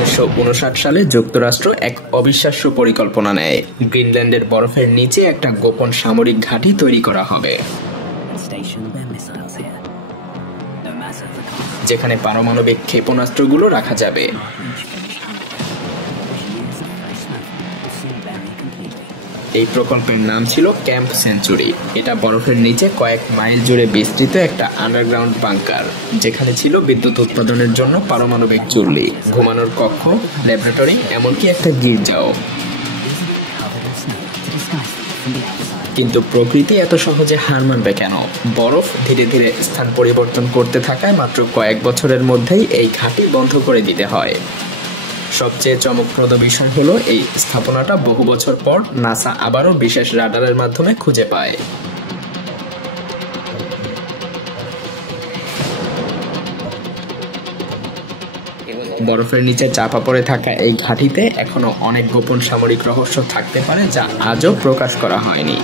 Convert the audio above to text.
1959 সালে যুক্তরাষ্ট্র এক অবিশ্বাস্য পরিকল্পনা নেয়। গ্রিনল্যান্ডের বরফের নিচে একটা গোপন সামরিক ঘাঁটি তৈরি করা হবে, যেখানে পারমাণবিক ক্ষেপণাস্ত্রগুলো রাখা যাবে। এই প্রকল্পের নাম ছিল ক্যাম্প সেঞ্চুরি। এটা বরফের নিচে কয়েক মাইল জুড়ে বিস্তৃত একটা আন্ডারগ্রাউন্ড বাংকার, যেখানে ছিল বিদ্যুৎ উৎপাদনের জন্য পারমাণবিক চুল্লি, ঘুমানোর কক্ষ, ল্যাবরেটরি, এমনকি একটা গির্জাও। কিন্তু প্রকৃতি এত সহজে হার মানবে কেন? বরফ ধীরে ধীরে স্থান পরিবর্তন করতে থাকায় মাত্র কয়েক বছরের মধ্যেই এই ঘাঁটি বন্ধ করে দিতে হয়। সবচেয়ে চমকপ্রদ বিষয় হলো, এই স্থাপনাটা বহু বছর পর নাসা আবারও বিশেষ রাডারের মাধ্যমে খুঁজে পায়। বরফের নিচে চাপা পড়ে থাকা এই ঘাঁটিতে এখনো অনেক গোপন সামরিক রহস্য থাকতে পারে, যা আজও প্রকাশ করা হয়নি।